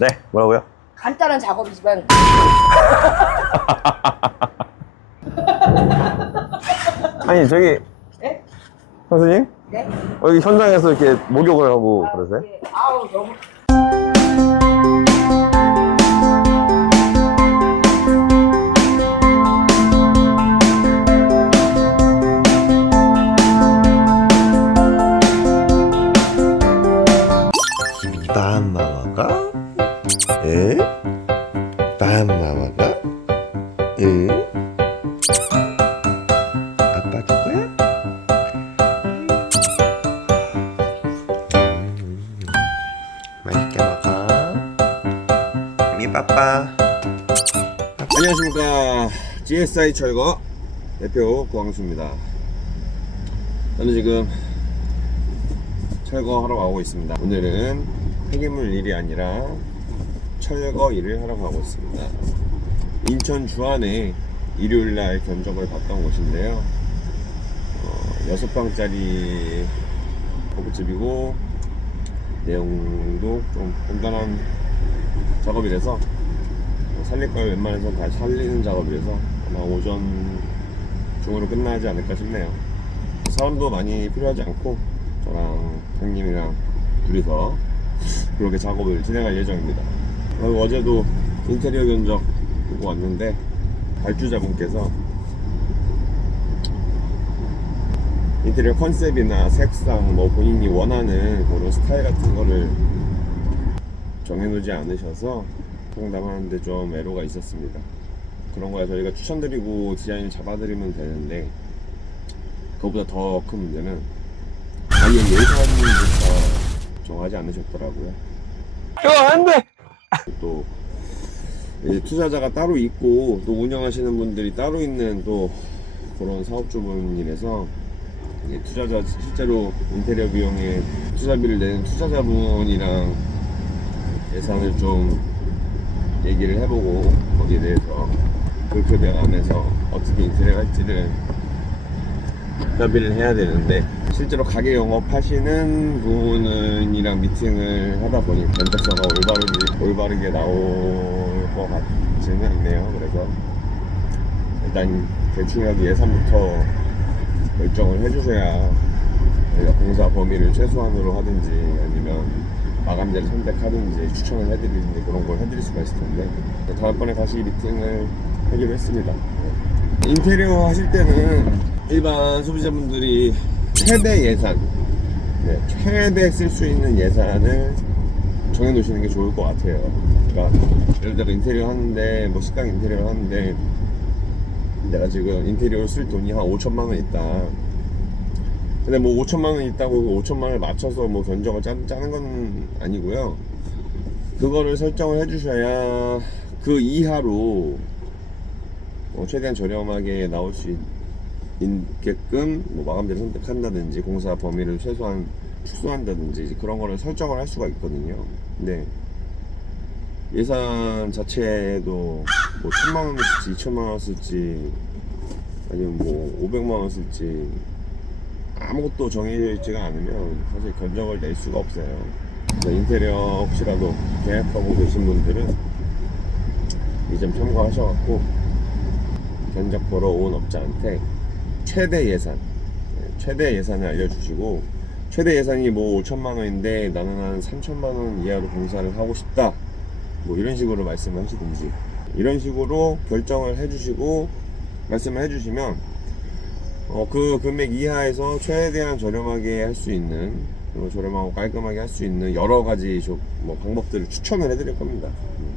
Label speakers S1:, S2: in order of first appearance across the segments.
S1: 네, 뭐라고요?
S2: 간단한 작업이지만
S1: 아니, 저기,
S2: 네?
S1: 선생님?
S2: 네?
S1: 여기 현장에서 이렇게 목욕을 하고 그러세요?
S2: 예. 아우 너무
S3: 빠빠.
S1: 안녕하십니까. GSI 철거 대표 고광수입니다. 저는 지금 철거하러 가고 있습니다. 오늘은 폐기물 일이 아니라 철거 일을 하러 가고 있습니다. 인천 주안에 일요일날 견적을 봤던 곳인데요. 어, 6방짜리 고깃집이고 내용도 좀 간단한 작업이라서 뭐 살릴 걸 웬만해서 다 살리는 작업이라서 아마 오전 중으로 끝나지 않을까 싶네요. 사람도 많이 필요하지 않고 저랑 형님이랑 둘이서 그렇게 작업을 진행할 예정입니다. 그리고 어제도 인테리어 견적 보고 왔는데 발주자분께서 인테리어 컨셉이나 색상 뭐 본인이 원하는 그런 스타일 같은 거를 정해놓지 않으셔서 상담하는데 좀 애로가 있었습니다. 그런 거야 저희가 추천드리고 디자인 잡아드리면 되는데 그것보다 더 큰 문제는 아예 예산부터 정하지 않으셨더라고요. 이거 안 돼! 또 이제 투자자가 따로 있고 또 운영하시는 분들이 따로 있는 또 그런 사업주분이라서 투자자 실제로 인테리어 비용에 투자비를 내는 투자자분이랑 예산을 좀 얘기를 해보고 거기에 대해서 그 금액 안에서 어떻게 인테리어 할지를 협의를 해야 되는데 실제로 가게 영업하시는 분이랑 미팅을 하다 보니 견적서가 올바르게, 올바르게 나올 것 같지는 않네요. 그래서 일단 대충이라도 예산부터 결정을 해주셔야 공사 범위를 최소한으로 하든지 아니면 마감재를 선택하든지 추천을 해드리든지 그런 걸 해드릴 수가 있을 텐데 다음번에 다시 미팅을 하기로 했습니다. 네. 인테리어 하실 때는 일반 소비자분들이 최대 예산, 네, 최대 쓸 수 있는 예산을 정해 놓으시는 게 좋을 것 같아요. 그러니까 예를 들어 인테리어 하는데 뭐 식당 인테리어 하는데 내가 지금 인테리어 쓸 돈이 한 5천만 원 있다. 근데 뭐 5천만 원 있다고 그 5천만 원을 맞춰서 뭐 견적을 짜, 짜는 건 아니고요. 그거를 설정을 해주셔야 그 이하로 어, 최대한 저렴하게 나올 수 있게끔 뭐 마감재를 선택한다든지 공사 범위를 최소한 축소한다든지 그런 거를 설정을 할 수가 있거든요. 근데 예산 자체도 뭐 천만 원 쓸지 이천만 원 쓸지 아니면 뭐 오백만 원 쓸지 아무것도 정해져 있지가 않으면 사실 견적을 낼 수가 없어요. 인테리어 혹시라도 계약하고 계신 분들은 이 점 참고하셔갖고 견적 보러 온 업자한테 최대 예산, 네, 최대 예산을 알려주시고 최대 예산이 뭐 5천만 원인데 나는 한 3천만 원 이하로 공사를 하고 싶다. 뭐 이런 식으로 말씀을 하시든지 이런 식으로 결정을 해주시고 말씀을 해주시면 어, 그 금액 이하에서 최대한 저렴하게 할 수 있는 그리고 저렴하고 깔끔하게 할 수 있는 여러 가지 조- 뭐 방법들을 추천을 해드릴 겁니다. 음.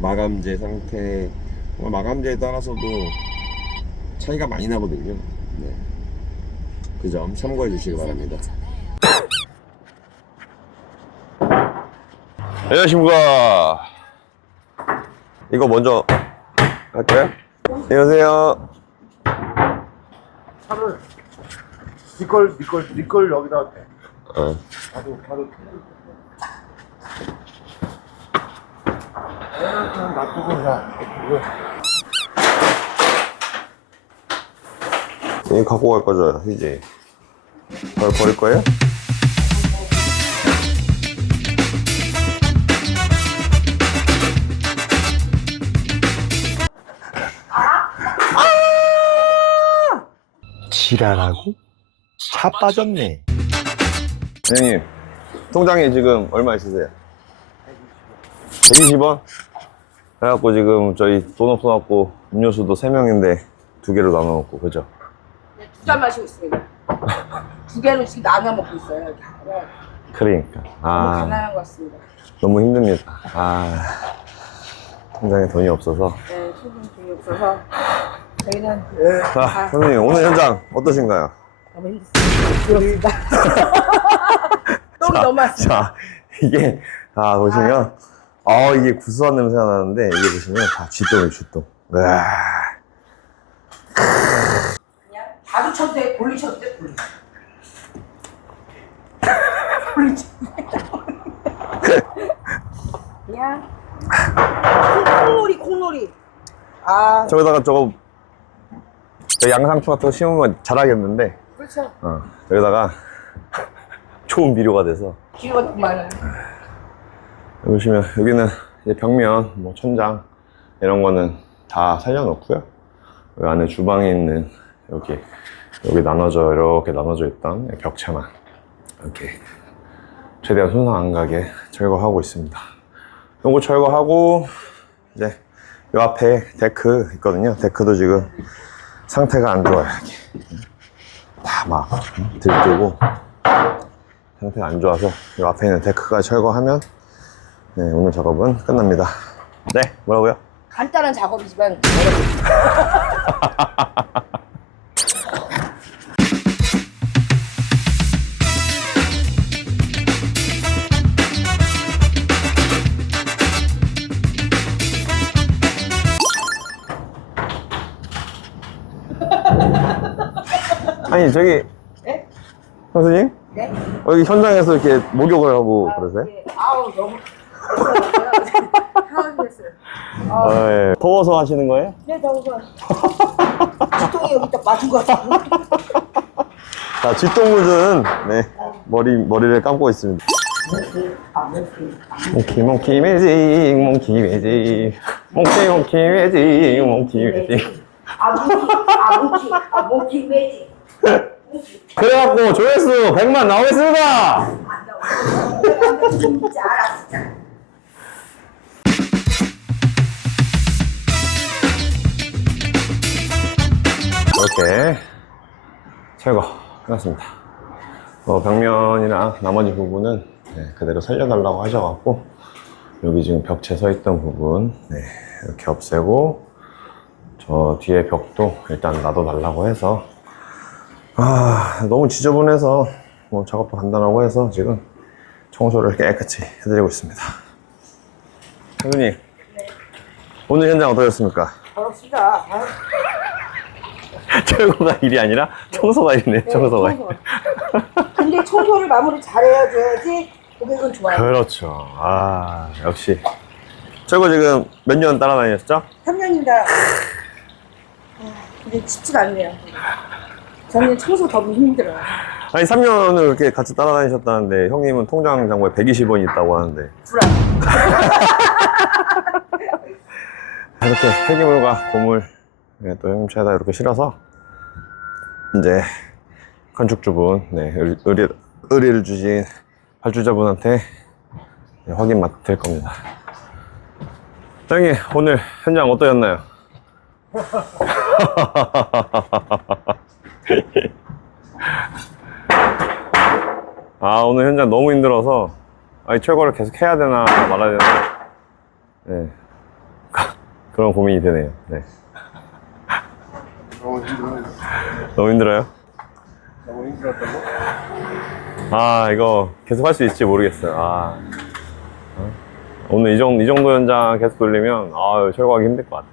S1: 마감재 상태, 어, 마감재에 따라서도 차이가 많이 나거든요. 네. 그 점 참고해 주시기 바랍니다. 안녕하십니까. 이거 먼저 할까요? 안녕하세요.
S4: 차를 니걸 니걸 니걸 여기다 대.
S1: 어.
S4: 봐도 봐도 그냥 놔두고 그냥 이거
S1: 이 갖고 갈 거죠, 이제. 그걸 버릴 거예요?
S3: 지랄하고 차 빠졌네.
S5: 형님, 통장에 지금 얼마 있으세요? 120원? 그래갖고 지금 저희 돈 없어갖고 음료수도 3명인데 두 개로 나눠 먹고, 그죠?
S2: 두잔 마시고 있습니다. 두 개로 지금 나눠 먹고 있어요. 네,
S5: 그러니까.
S2: 너무
S5: 아,
S2: 가난한 것 같습니다.
S5: 너무 힘듭니다. 아, 통장에 돈이 없어서.
S2: 네, 소금 돈이 없어서 저희는
S5: 자, 선생님, 오늘 현장 어떠신가요?
S2: 너무 힘들습니다. 똥이 너무 많습니다.
S5: 자, 이게, 아, 보시면, 아, 이게 구수한 냄새가 나는데, 이게 보시면 다 쥐똥이에요, 쥐똥. 으아.
S2: 그냥 자주 쳐도 돼, 볼리 쳐도 돼, 볼리. 볼리 쳐도 돼. 그냥 콩- 콩놀이, 콩놀이. 아,
S5: 저기다가 저거, 저 양상추 같은 거 심으면 자라겠는데,
S2: 그렇죠.
S5: 어, 여기다가 좋은 비료가 돼서
S2: 너무 많아요.
S5: 보시면 여기는 이제 벽면, 뭐 천장 이런 거는 다 살려놓고요. 여기 안에 주방에 있는 여기 여기 나눠져 이렇게 나눠져 있던 벽체만 이렇게 최대한 손상 안 가게 철거하고 있습니다. 요거 철거하고 이제 요 앞에 데크 있거든요. 데크도 지금 상태가 안 좋아요. 다 막 들뜨고 상태가 안 좋아서 이 앞에 있는 데크가 철거하면 네, 오늘 작업은 끝납니다. 네, 뭐라고요?
S2: 간단한 작업이지만
S5: 아니 저기
S2: 네?
S5: 선생님
S2: 네?
S5: 여기 현장에서 이렇게 목욕을 하고 그러세요?
S2: 예. 아우 너무. 아,
S5: 아, 예. 더워서 하시는 거예요?
S2: 네 더워서 지통이 여기 딱 맞은 것 같아.
S5: 자, 쥐똥무는 네 머리 머리를 감고 있습니다. 몽키 몽키 매직 몽키 매직 몽키 몽키 매직 몽키 매직
S2: 아 몽키, 아 몽키, 아 몽키 매직.
S5: 그래갖고 조회수 100만 나오겠습니다.
S2: 진짜 알아 진짜.
S5: 이렇게 철거 끝났습니다. 어, 벽면이랑 나머지 부분은 네, 그대로 살려달라고 하셔갖고 여기 지금 벽체 서 있던 부분 네, 이렇게 없애고 저 뒤에 벽도 일단 놔둬달라고 해서 아 너무 지저분해서 뭐 작업도 간단하고 해서 지금 청소를 깨끗이 해드리고 있습니다. 선생님 오늘 현장 어떠셨습니까?
S2: 더럽습니다. 아유,
S5: 철거가 일이 아니라 청소가 일이네
S2: 네,
S5: 청소가 일.
S2: 청소. 근데 청소를 마무리 잘해야지 고객은 좋아요.
S5: 그렇죠. 아, 역시. 철거 지금 몇 년 따라다녔죠?
S2: 3년입니다. 근데 쉽지가 않네요. 저는 청소 너무 힘들어요.
S5: 아니, 3년을 그렇게 같이 따라다니셨다는데, 형님은 통장 잔고에 120원이 있다고 하는데,
S2: 불안.
S5: 이렇게 폐기물과 고물, 네, 또 형님 차에다 이렇게 실어서, 이제, 건축주분, 네, 의리, 의리, 의리를 주신 발주자분한테 네, 확인 맡을 겁니다. 형님, 오늘 현장 어떠셨나요? 아 오늘 현장 너무 힘들어서. 아니 철거를 계속 해야 되나 말아야 되나. 네. 그런 고민이 되네요. 네.
S6: 너무 힘들어요.
S5: 너무 힘들어요?
S6: 너무 힘들었다고?
S5: 아 이거 계속 할 수 있을지 모르겠어요. 아. 어? 오늘 이 정도, 이 정도 현장 계속 돌리면 아 철거하기 힘들 것 같아요.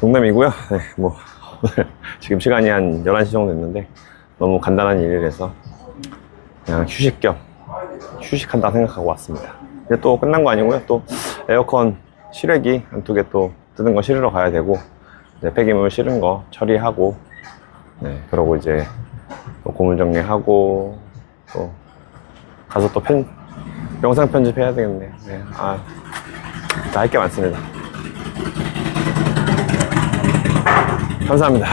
S5: 농담이고요? 네, 뭐 지금 시간이 한 11시 정도 됐는데 너무 간단한 일이라서 그냥 휴식 겸 휴식한다 생각하고 왔습니다 근데 또 끝난 거 아니고요 또 에어컨 실외기 한 두 개또 뜯은 거 실으러 가야 되고 이제 폐기물 실은 거 처리하고 네 그러고 이제 또 고물 정리하고 또 가서 또 편, 영상 편집해야 되겠네요. 네. 아, 할 게 많습니다. 감사합니다.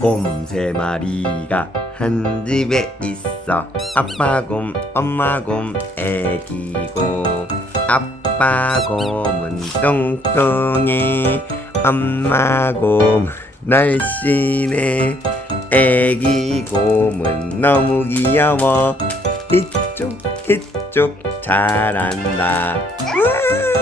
S3: 곰 세 마리가 한 집에 있어. 아빠 곰 엄마 곰 애기 곰. 아빠 곰은 뚱뚱해. 엄마 곰 날씬해. 애기 곰은 너무 귀여워. 이쪽 이쪽 잘한다. 와